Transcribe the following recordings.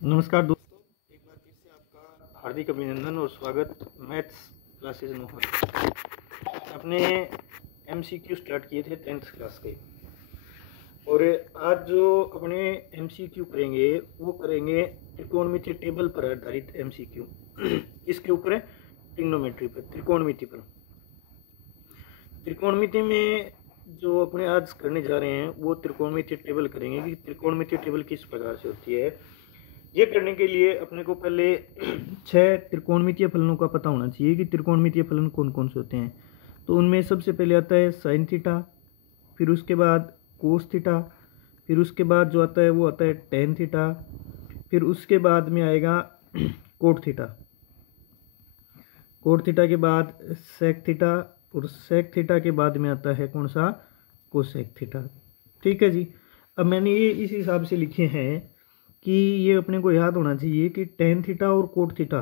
नमस्कार दोस्तों, एक बार फिर से आपका हार्दिक अभिनंदन और स्वागत मैथ्स क्लासेज में है। अपने एमसीक्यू स्टार्ट किए थे 10th क्लास के, और आज जो अपने एमसीक्यू करेंगे वो करेंगे त्रिकोणमितीय टेबल पर आधारित एमसीक्यू। इसके ऊपर है ट्रिग्नोमेट्री पर, त्रिकोणमिति पर। त्रिकोणमिति में जो अपने आज करने जा रहे हैं वो त्रिकोणमितीय टेबल करेंगे कि त्रिकोणमितीय टेबल किस प्रकार से होती है। ये करने के लिए अपने को पहले 6 त्रिकोणमितीय फलनों का पता होना चाहिए कि त्रिकोणमितीय फलन कौन कौन से होते हैं। तो उनमें सबसे पहले आता है साइन थीटा, फिर उसके बाद कोस थीटा, फिर उसके बाद जो आता है वो आता है टेन थीटा, फिर उसके बाद में आएगा कोट थीटा, कोट थीटा के बाद सेक थीटा, और सेक थीटा के बाद में आता है कौन सा, कोसेक थीटा। ठीक है जी। अब मैंने ये इस हिसाब से लिखे हैं कि ये अपने को याद होना चाहिए कि टेन थीटा और कोट थीटा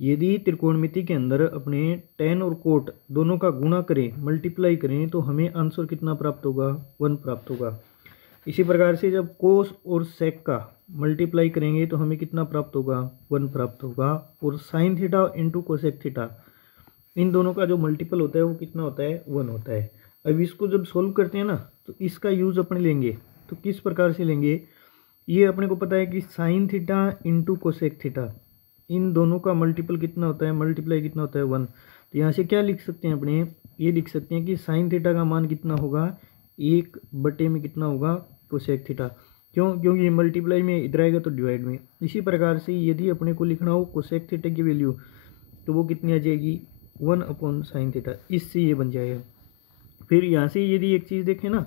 यदि त्रिकोणमिति के अंदर अपने टेन और कोट दोनों का गुणा करें, मल्टीप्लाई करें, तो हमें आंसर कितना प्राप्त होगा, 1 प्राप्त होगा। इसी प्रकार से जब कोस और सेक का मल्टीप्लाई करेंगे तो हमें कितना प्राप्त होगा, 1 प्राप्त होगा। और sine theta into cosec theta, इन दोनों का जो मल्टीपल होता है वो कितना होता है, 1 होता है। अब इसको जब सोल्व करते हैं ना तो इसका यूज़ अपने लेंगे, तो किस प्रकार से लेंगे, ये अपने को पता है कि sine theta into cosec theta, इन दोनों का मल्टीपल कितना होता है, मल्टीप्लाई कितना होता है, 1। तो यहाँ से क्या लिख सकते हैं अपने, ये लिख सकते हैं कि साइन थीटा का मान कितना होगा, 1 में कितना होगा, कोसेक थीटा। क्यों, क्योंकि ये मल्टीप्लाई में इधर आएगा तो डिवाइड में। इसी प्रकार से यदि अपने को लिखना हो कोसेक थीटा की वैल्यू, तो वो कितनी आ जाएगी, 1/साइन थीटा। इससे ये बन जाएगा। फिर यहाँ से यदि एक चीज़ देखें ना,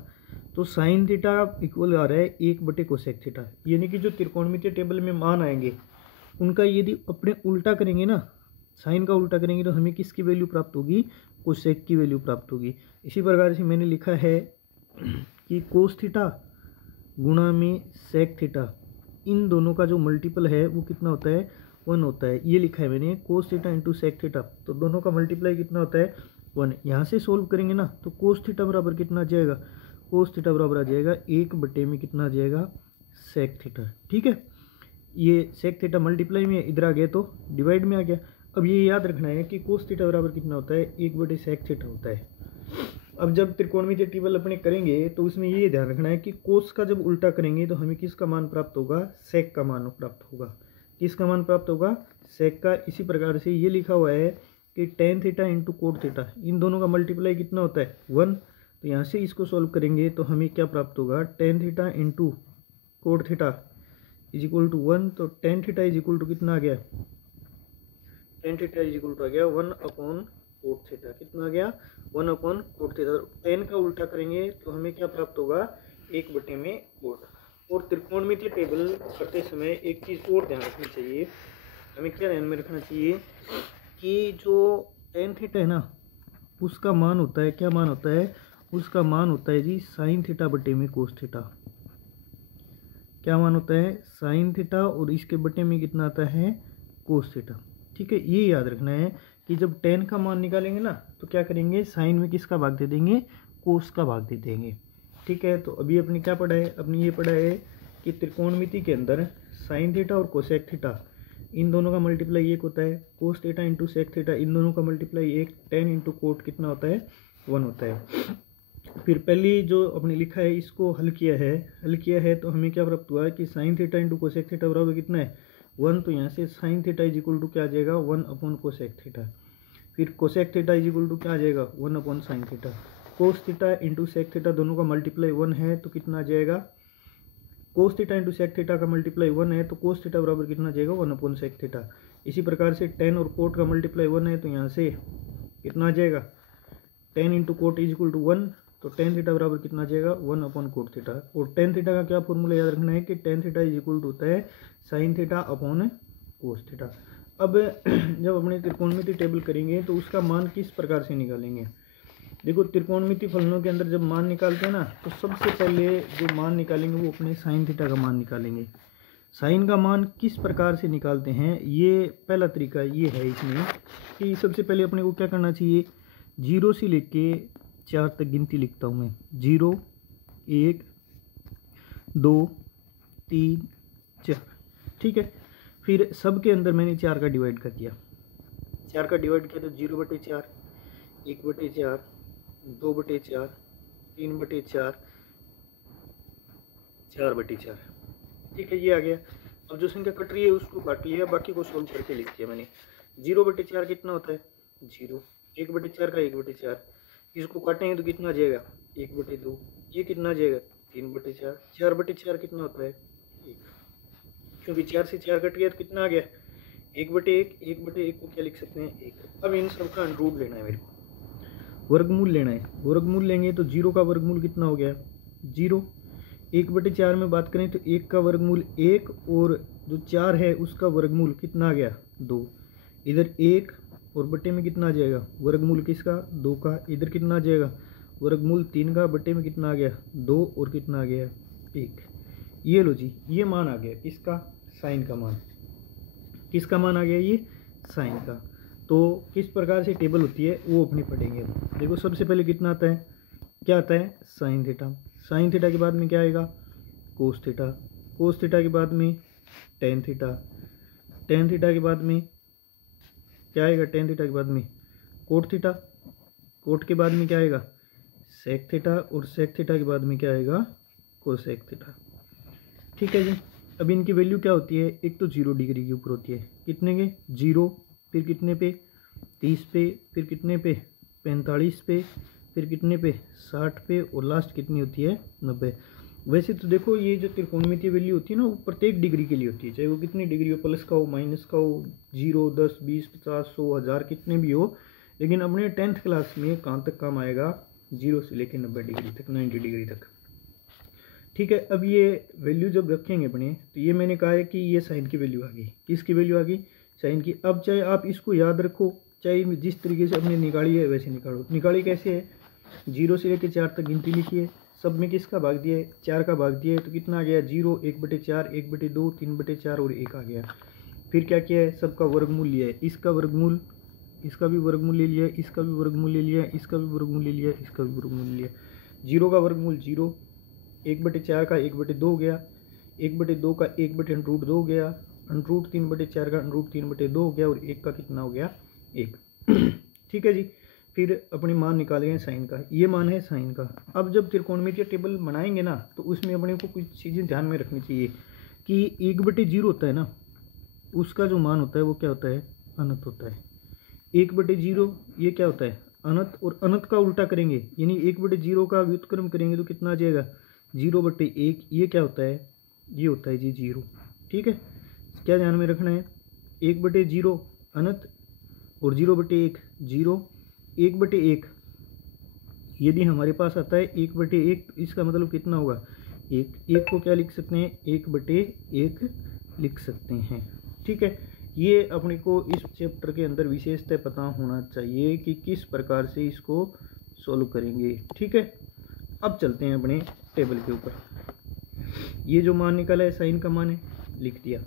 तो साइन थीटा इक्वल आ रहा है 1/कोसेक थीटा, यानी कि जो त्रिकोणमितीय टेबल में मान आएंगे उनका यदि अपने उल्टा करेंगे ना, साइन का उल्टा करेंगे, तो हमें किसकी वैल्यू प्राप्त होगी, कोसेक की वैल्यू प्राप्त होगी। इसी प्रकार से मैंने लिखा है कि कोस थीटा गुणा में सेक थीटा, इन दोनों का जो मल्टीपल है वो कितना होता है, 1 होता है। ये लिखा है मैंने, cos theta into sec theta, तो दोनों का मल्टीप्लाई कितना होता है, 1। यहाँ से सोल्व करेंगे ना तो कोस थीटा बराबर कितना आ जाएगा, कोस थीटा बराबर आ जाएगा 1 में कितना आ जाएगा, सेक थीटा। ठीक है, ये सेक थीटा मल्टीप्लाई में इधर आ गया तो डिवाइड में आ गया। अब ये याद रखना है कि कोस थीटा बराबर कितना होता है, 1/सेक थीटा होता है। अब जब त्रिकोणमितीय टेबल अपने करेंगे तो उसमें ये ध्यान रखना है कि कोस का जब उल्टा करेंगे तो हमें किसका मान प्राप्त होगा, सेक का मान प्राप्त होगा। किसका मान प्राप्त होगा, सेक का। इसी प्रकार से ये लिखा हुआ है कि tan theta into cot theta, इन दोनों का मल्टीप्लाई कितना होता है, 1। तो यहाँ से इसको सॉल्व करेंगे तो हमें क्या प्राप्त होगा, tan theta into cot theta is equal to 1। तो tan theta is equal to कितना आ गया, tan theta is equal to आ गया 1/कोट थीटा। कितना आ गया, 1/कोट थीटा। टेन का उल्टा करेंगे तो हमें क्या प्राप्त होगा, 1/कोट। और त्रिकोणमितीय टेबल करते समय एक चीज़ और ध्यान रखनी चाहिए, हमें क्या ध्यान में रखना चाहिए कि जो टेन थीटा है ना उसका मान होता है, क्या मान होता है, उसका मान होता है जी साइन थीटा बटे में कोस थीटा। क्या मान होता है, साइन थीटा, और इसके बटे में कितना आता है, कोस थीटा। ठीक है, ये याद रखना है कि जब टेन का मान निकालेंगे ना तो क्या करेंगे, साइन में किसका भाग दे देंगे, कोस का भाग दे देंगे। ठीक है, तो अभी अपने क्या पढ़ा है, अपने ये पढ़ा है कि त्रिकोणमिति के अंदर साइन थीटा और कोसेक थीटा, इन दोनों का मल्टीप्लाई 1 होता है। Cos theta into sec theta, इन दोनों का मल्टीप्लाई 1। टेन इंटू कोट कितना होता है, 1 होता है। फिर पहली जो अपने लिखा है इसको हल किया है तो हमें क्या प्राप्त हुआ है कि sine theta into cosec theta बराबर कितना है, 1। तो यहाँ से sine theta is equal to क्या आ जाएगा, 1/कोसेक थीटा। फिर cosec theta is equal to क्या आ जाएगा, 1/साइन theta. Cos theta into sec theta दोनों का मल्टीप्लाई 1 है तो कितना आ जाएगा, cos theta into sec theta का मल्टीप्लाई 1 है तो कोस थीटा बराबर कितना आ जाएगा, 1/सेक थीटा। इसी प्रकार से टेन और कोट का मल्टीप्लाई 1 है तो यहाँ से कितना आ जाएगा, tan into cot is equal to 1। तो टेन थीटा बराबर कितना आ जाएगा, 1/कोट थीटा। और टेन थीटा का क्या फॉर्मूला याद रखना है कि tan theta is equal to होता है sine theta upon cos theta. अब जब अपने त्रिकोणमिति टेबल करेंगे तो उसका मान किस प्रकार से निकालेंगे। देखो, त्रिकोणमिति फलनों के अंदर जब मान निकालते हैं ना तो सबसे पहले जो मान निकालेंगे वो अपने साइन थीटा का मान निकालेंगे। साइन का मान किस प्रकार से निकालते हैं, ये पहला तरीका ये है इसमें कि सबसे पहले अपने को क्या करना चाहिए, 0 से लेके 4 तक गिनती लिखता हूँ मैं। 0, 1, 2, 3, 4। ठीक है। फिर सब के अंदर मैंने 4 का डिवाइड कर दिया, 4 का डिवाइड किया तो 0/4, 1/4, 2/4, 3/4, 4/4। ठीक है, ये आ गया। अब जो संख्या कट रही है उसको काट लिया, बाकी को सोल्व करके लिख दिया मैंने। 0/4 कितना होता है? 0। 1/4 का 1/4, इसको काटेंगे तो कितना आ जाएगा? 1/2। ये कितना आ जाएगा? 3/4। 4/4 कितना होता है? 1, क्योंकि 4 से 4 कट गया तो कितना आ गया? 1/1। 1/1 को क्या लिख सकते हैं? 1। अब इन सब का अंडर रूट लेना है मेरे को, वर्गमूल लेना है। वर्गमूल लेंगे तो 0 का वर्गमूल कितना हो गया? 0। 1/4 में बात करें तो 1 का वर्गमूल 1, और जो 4 है उसका वर्गमूल कितना आ गया? 2। इधर 1 और बट्टे में कितना आ जाएगा? वर्गमूल किसका? 2 का। इधर कितना आ जाएगा? वर्गमूल 3 का। बट्टे में कितना आ गया? 2, और कितना आ गया? 1। ये लो जी, ये मान आ गया किसका? साइन का मान। किसका मान आ गया? ये साइन का। तो किस प्रकार से टेबल होती है वो अपने पढ़ेंगे। देखो सबसे पहले कितना आता है? क्या आता है? Sine theta. साइन थीटा के बाद में क्या आएगा? Cos theta. कोस थीटा के बाद में टेन थीटा। टेन थीटा के बाद में क्या आएगा? टेन थीटा के बाद में कोट थीटा। कोट के बाद में क्या आएगा? Sec theta. और सेक थीटा के बाद में क्या आएगा? Cosec theta. ठीक है जी। अब इनकी वैल्यू क्या होती है? एक तो 0 डिग्री के ऊपर होती है। कितने के? 0। फिर कितने पे? 30 पे। फिर कितने पे? 45 पे। फिर कितने पे? 60 पे। और लास्ट कितनी होती है? 90। वैसे तो देखो ये जो त्रिकोणमितीय वैल्यू होती है ना, वो प्रत्येक डिग्री के लिए होती है, चाहे वो कितनी डिग्री हो, प्लस का हो, माइनस का हो, 0, 10, 20, 50, 100, 1000 कितने भी हो। लेकिन अपने 10th क्लास में कहाँ तक काम आएगा? 0 से लेकर 90 डिग्री तक, 90 डिग्री तक। ठीक है। अब ये वैल्यू जब रखेंगे अपने, तो ये मैंने कहा है कि ये साइन की वैल्यू आ गई। किसकी वैल्यू आ गई? साइन की। अब चाहे आप इसको याद रखो, चाहे जिस तरीके से अपने निकाली है वैसे निकालो। निकाली कैसे है? 0 से लेकर 4 तक गिनती लिखी है, सब में किसका भाग दिया है? 4 का भाग दिया है, तो कितना आ गया? 0, 1/4, 1/2, 3/4 और 1 आ गया। फिर क्या किया है? सबका वर्गमूल लिया है। इसका वर्गमूल, इसका भी वर्गमूल ले लिया, इसका भी वर्गमूल ले लिया, इसका भी वर्गमूल ले लिया, इसका भी वर्गमूल ले लिया। 0 का वर्गमूल 0, 1/4 का 1/2 गया, 1/2 का 1/√2 हो गया, √3/4 का √3/2 हो गया, और 1 का कितना हो गया? 1। ठीक है जी। फिर अपने मान निकाले हैं साइन का, ये मान है साइन का। अब जब त्रिकोणमितीय टेबल बनाएंगे ना, तो उसमें अपने को कुछ चीज़ें ध्यान में रखनी चाहिए कि 1/0 होता है ना, उसका जो मान होता है वो क्या होता है? अनंत होता है। 1/0 ये क्या होता है? अनंत। और अनंत का उल्टा करेंगे, यानी 1/0 का व्युत्क्रम करेंगे तो कितना आ जाएगा? 0/1। ये क्या होता है? ये होता है जी 0। ठीक है, क्या ध्यान में रखना है? 1/0 अनंत, और 0/1 0। 1/1 यदि हमारे पास आता है 1/1, तो इसका मतलब कितना होगा? 1। 1 को क्या लिख सकते हैं? 1/1 लिख सकते हैं। ठीक है, ये अपने को इस चैप्टर के अंदर विशेषतः पता होना चाहिए कि किस प्रकार से इसको सॉल्व करेंगे। ठीक है, अब चलते हैं अपने टेबल के ऊपर। ये जो मान निकला है साइन का मान है, लिख दिया।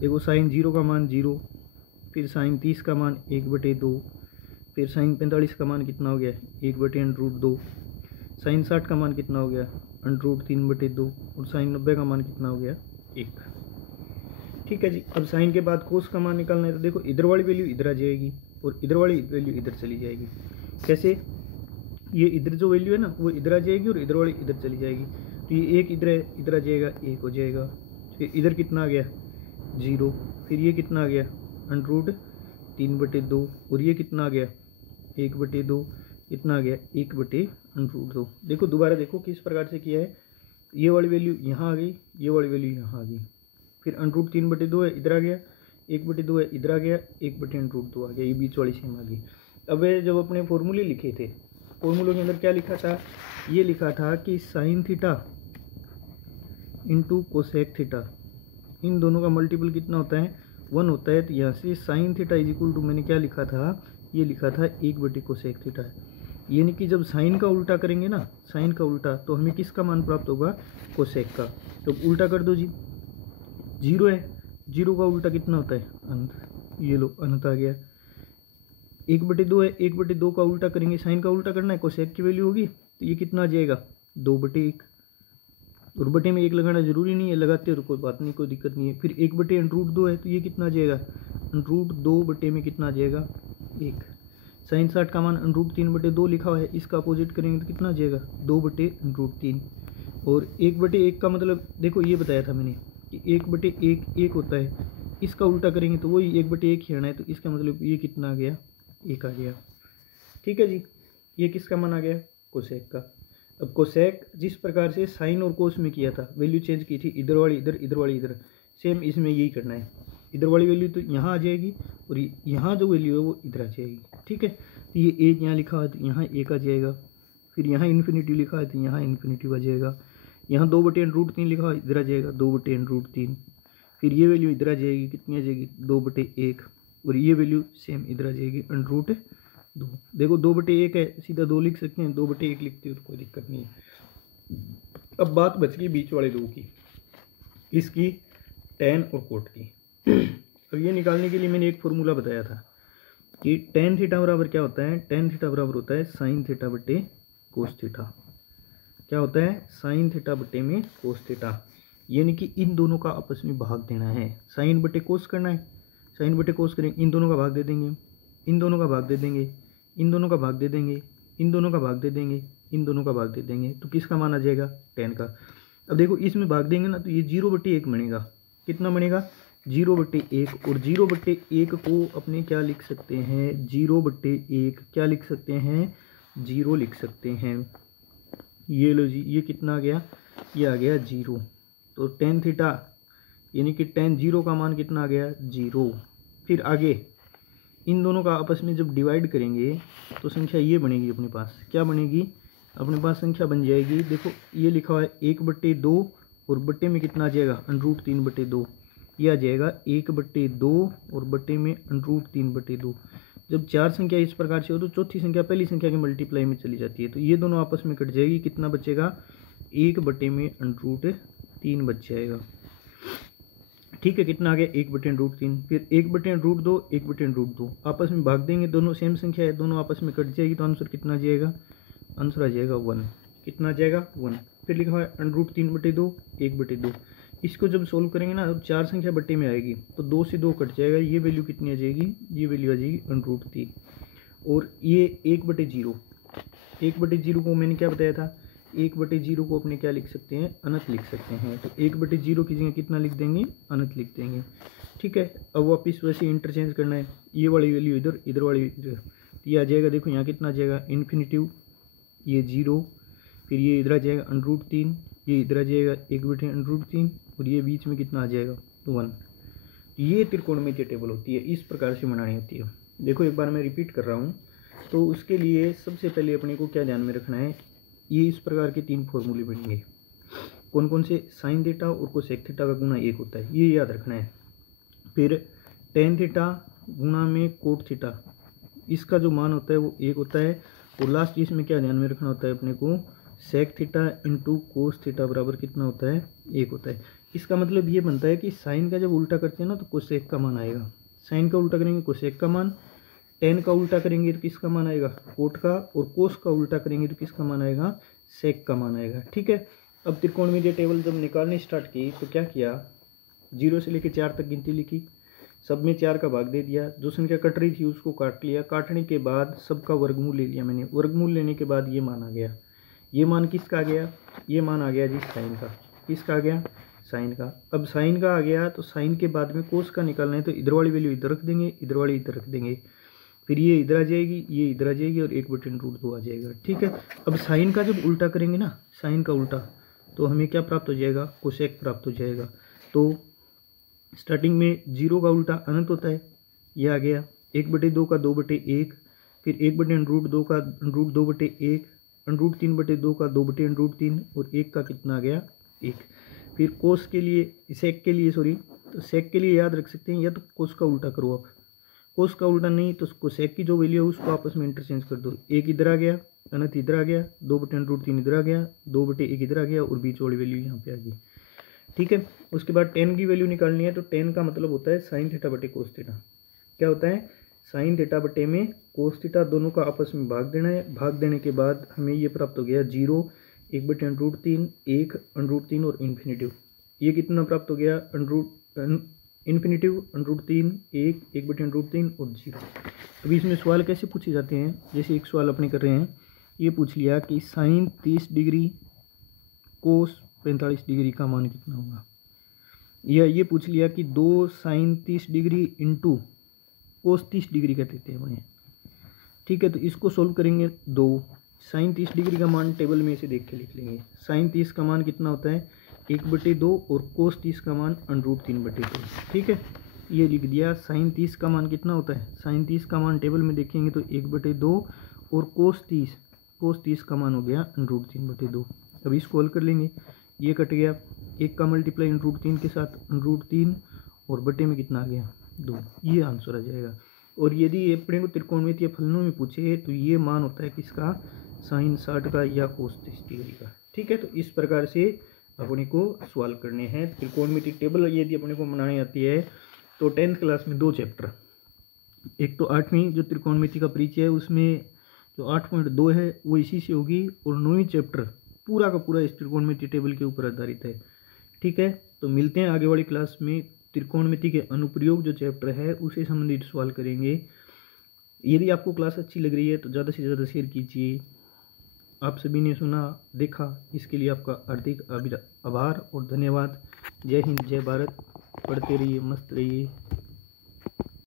देखो साइन 0 का मान 0, फिर साइन 30 का मान 1/2, फिर साइन 45 का मान कितना हो गया? 1/√2। साइन 60 का मान कितना हो गया? √3/2। और साइन 90 का मान कितना हो गया? 1। ठीक है जी। अब साइन के बाद कोस का मान निकालना है, तो देखो इधर वाली वैल्यू इधर आ जाएगी और इधर वाली वैल्यू इधर चली जाएगी। कैसे? ये इधर जो वैल्यू है ना वो इधर आ जाएगी और इधर वाली इधर चली जाएगी। तो ये 1 इधर है, इधर आ जाएगा, 1 हो जाएगा। फिर इधर कितना आ गया? 0। फिर ये कितना आ गया? √3/2। और ये कितना आ गया? 1/2। कितना आ गया? 1/√2। देखो दोबारा देखो किस प्रकार से किया है। ये वाली वैल्यू यहाँ आ गई, ये वाली वैल्यू यहाँ आ गई। फिर √3/2 है, इधर आ गया, 1/2 है, इधर आ गया, 1/√2 आ गया, ये बीच वाली सेम आ गई। अब जब अपने फॉर्मूले लिखे थे, फॉर्मूलों के अंदर क्या लिखा था? ये लिखा था कि sine theta into cosec theta, इन दोनों का मल्टीपल कितना होता है? 1 होता है। तो यहाँ से sine theta is equal to, मैंने क्या लिखा था? ये लिखा था 1/कोसेक थीटा। यानी कि जब साइन का उल्टा करेंगे ना, साइन का उल्टा, तो हमें किसका मान प्राप्त होगा? कोसेक का। तो उल्टा कर दो जी, 0 है, 0 का उल्टा कितना होता है? अनंत। ये लो अनंत आ गया। 1/2 है, 1/2 का उल्टा करेंगे, साइन का उल्टा करना है, कोसेक की वैल्यू होगी, तो ये कितना आ जाएगा? 2/1। और बटे में 1 लगाना जरूरी नहीं है, लगाते हो कोई बात नहीं, कोई दिक्कत नहीं है। फिर 1/√2 है तो ये कितना आ जाएगा, √2 बटे में कितना आ जाएगा 1। sin 60 का मान √3/2 लिखा हुआ है, इसका अपोजिट करेंगे तो कितना आ जाएगा 2/√3। और 1/1 का मतलब देखो ये बताया था मैंने कि 1/1 1 होता है, इसका उल्टा करेंगे तो वही 1/1 ही आना है, तो इसका मतलब ये कितना आ गया 1 आ गया। ठीक है जी, ये किसका मान आ गया कोसेक का। अब कोसेक जिस प्रकार से साइन और कोस में किया था, वैल्यू चेंज की थी, इधर वाली इधर, इधर वाली इधर, सेम इसमें यही करना है। इधर वाली वैल्यू तो यहाँ आ जाएगी और यहाँ जो वैल्यू है वो इधर आ जाएगी। ठीक है, तो ये 1 यहाँ लिखा है तो यहाँ 1 आ जाएगा, फिर यहाँ इन्फिनिटी लिखा है तो यहाँ इन्फिनिटी आ जाएगा, यहाँ 2/√3 लिखा है इधर आ जाएगा 2/√3, फिर ये वैल्यू इधर आ जाएगी, कितनी आ जाएगी 2/1, और ये वैल्यू सेम इधर आ जाएगी √2। देखो 2/1 है, सीधा 2 लिख सकते हैं, 2/1 लिखते हो तो कोई दिक्कत नहीं है। अब बात बच गई बीच वाले 2 की, इसकी tan और कोट की। अब ये निकालने के लिए मैंने एक फॉर्मूला बताया था कि tan थीटा बराबर क्या होता है, tan थीटा बराबर होता है sin थीटा बटे कोस थीटा। क्या होता है, sin थीटा बटे में कोस थीटा, यानी कि इन दोनों का आपस में भाग देना है, साइन बटे कोस करना है, साइन बटे कोस करेंगे, इन दोनों का भाग दे देंगे, इन दोनों का भाग दे देंगे, इन दोनों का भाग दे देंगे, इन दोनों का भाग दे देंगे, इन दोनों का भाग दे देंगे, तो किसका मान आ जाएगा tan का। अब देखो इसमें भाग देंगे ना तो ये 0/1 बनेगा, कितना बनेगा 0/1, और 0/1 को अपने क्या लिख सकते हैं, 0/1 क्या लिख सकते हैं 0 लिख सकते हैं। ये लो जी, ये कितना आ गया, ये आ गया 0, तो tan थीटा यानी कि tan 0 का मान कितना आ गया 0। फिर आगे इन दोनों का आपस में जब डिवाइड करेंगे तो संख्या ये बनेगी अपने पास, क्या बनेगी अपने पास संख्या बन जाएगी, देखो ये लिखा हुआ है 1/2 और बट्टे में कितना आ जाएगा √3/2, ये आ जाएगा 1/2 और बट्टे में √3/2। जब 4 संख्या इस प्रकार से हो तो चौथी संख्या पहली संख्या के मल्टीप्लाई में चली जाती है, तो ये दोनों आपस में कट जाएगी, कितना बचेगा 1/√3 बच जाएगा। ठीक है, कितना आ गया 1/√3, फिर 1/√2 1/√2 आपस में भाग देंगे, दोनों सेम संख्या है, दोनों आपस में कट जाएगी, तो आंसर कितना आ जाएगा, आंसर आ जाएगा 1, कितना आ जाएगा 1। फिर लिखा है √3/2 1/2, इसको जब सोल्व करेंगे ना तो 4 संख्या बट्टे में आएगी, तो 2 से 2 कट जाएगा, ये वैल्यू कितनी आ जाएगी, ये वैल्यू आ जाएगी √3, और ये 1/0, 1/0 को मैंने क्या बताया था, 1/0 को अपने क्या लिख सकते हैं अनंत लिख सकते हैं, तो 1/0 की जगह कितना लिख देंगे अनंत लिख देंगे। ठीक है, अब वापिस वैसे इंटरचेंज करना है, ये वाली वैल्यू इधर, इधर वाली इधर, तो ये आ जाएगा, देखो यहाँ कितना आ जाएगा इन्फिनिटिव, ये 0, फिर ये इधर आ जाएगा √3, ये इधर आ जाएगा 1/√3, और ये बीच में कितना आ जाएगा 1। ये त्रिकोणमितीय टेबल होती है, इस प्रकार से बनानी होती है। देखो एक बार मैं रिपीट कर रहा हूँ, तो उसके लिए सबसे पहले अपने को क्या ध्यान में रखना है, ये इस प्रकार के 3 फॉर्मूले बनेंगे, कौन कौन से, साइन थीटा और कोसेक थीटा का गुना 1 होता है, ये याद रखना है। फिर tan थीटा गुना में कोट थीटा, इसका जो मान होता है वो 1 होता है, और लास्ट इसमें क्या ध्यान में रखना होता है अपने को, sec theta into cos theta बराबर कितना होता है 1 होता है। इसका मतलब ये बनता है कि साइन का जब उल्टा करते हैं ना तो कोसेक का मान आएगा, साइन का उल्टा करेंगे कोसेक का मान, tan का उल्टा करेंगे तो किसका मान आएगा कोट का, और कोस का उल्टा करेंगे तो किसका मान आएगा सेक का मान आएगा। ठीक है, अब त्रिकोणमितीय टेबल जब निकालनी स्टार्ट की तो क्या किया, 0 से लेकर 4 तक गिनती लिखी, सब में 4 का भाग दे दिया, जो संख्या कट रही थी उसको काट लिया, काटने के बाद सबका वर्गमूल ले लिया मैंने, वर्गमूल लेने के बाद ये मान आ गया, ये मान किसका आ गया, ये मान आ गया जी साइन का, किसका आ गया साइन का। अब साइन का आ गया तो साइन के बाद में कोस का निकालना है, तो इधर वाली वैल्यू इधर रख देंगे, इधर वाली इधर रख देंगे, फिर ये इधर आ जाएगी, ये इधर आ जाएगी, और 1/√2 आ जाएगा। ठीक है, अब साइन का जब उल्टा करेंगे ना, साइन का उल्टा, तो हमें क्या प्राप्त हो जाएगा कोसेक प्राप्त हो जाएगा। तो स्टार्टिंग में 0 का उल्टा अनंत होता है, ये आ गया, 1/2 का 2/1, फिर 1/√2 का √2/1, √3/2 का 2/√3, और 1 का कितना आ गया 1। फिर कोस के लिए, सेक के लिए सॉरी, तो सेक के लिए याद रख सकते हैं, या तो कोस का उल्टा करो आप, कोस का उल्टा नहीं तो कोसेक की जो वैल्यू है उसको आपस में इंटरचेंज कर दो, 1 इधर आ गया, अनंत इधर आ गया, 2/√3 इधर आ गया, 2/1 इधर आ गया, और बीच वाली वैल्यू यहाँ पे आ गई। ठीक है, उसके बाद tan की वैल्यू निकालनी है, तो tan का मतलब होता है साइन थीटा बटे कोस थीटा। क्या होता है साइन थीटा बटे में कोस थीटा, दोनों का आपस में भाग देना है, भाग देने के बाद हमें ये प्राप्त हो गया 0, 1/√3, 1/√3 और इन्फिनेटिव। ये कितना प्राप्त हो गया? इन्फिनेटिव, √3, 1, 1/√3 और 0। अभी इसमें सवाल कैसे पूछे जाते हैं? जैसे एक सवाल अपने कर रहे हैं, ये पूछ लिया कि साइन 30 डिग्री कोस 45 डिग्री का मान कितना होगा, या ये पूछ लिया कि 2 sine 30 degree into cos 30 degree का देते हैं अपने। ठीक है, तो इसको सोल्व करेंगे। 2 साइन 30 डिग्री का मान टेबल में से देख के लिख लेंगे। साइन 30 का मान कितना होता है? 1/2 और कोस 30 का मान √3/2। ठीक है, ये लिख दिया। साइन 30 का मान कितना होता है? साइन 30 का मान टेबल में देखेंगे तो 1/2 और कोस 30 का मान हो गया √3/2। अब इसको हल कर लेंगे, ये कट गया, 1 का मल्टीप्लाई √3 के साथ √3 और बटे में कितना आ गया? 2। ये आंसर आ जाएगा। और यदि ये अपने को त्रिकोणमितीय फलनों में पूछे तो ये मान होता है किसका? साइन 60 का या कोस 30 डिग्री का। ठीक है, तो इस प्रकार से अपने को सवाल करने हैं। त्रिकोणमितीय टेबल यदि अपने को बनानी आती है तो 10th क्लास में 2 चैप्टर, एक तो 8वीं जो त्रिकोणमिति का परिचय है उसमें जो 8.2 है वो इसी से होगी, और 9वीं चैप्टर पूरा का पूरा इस त्रिकोणमितीय टेबल के ऊपर आधारित है। ठीक है, तो मिलते हैं आगे वाली क्लास में। त्रिकोणमिति के अनुप्रयोग जो चैप्टर है उसे संबंधित सवाल करेंगे। यदि आपको क्लास अच्छी लग रही है तो ज़्यादा से ज़्यादा शेयर कीजिए। आप सभी ने सुना देखा, इसके लिए आपका हार्दिक आभार और धन्यवाद। जय हिंद, जय भारत। पढ़ते रहिए, मस्त रहिए।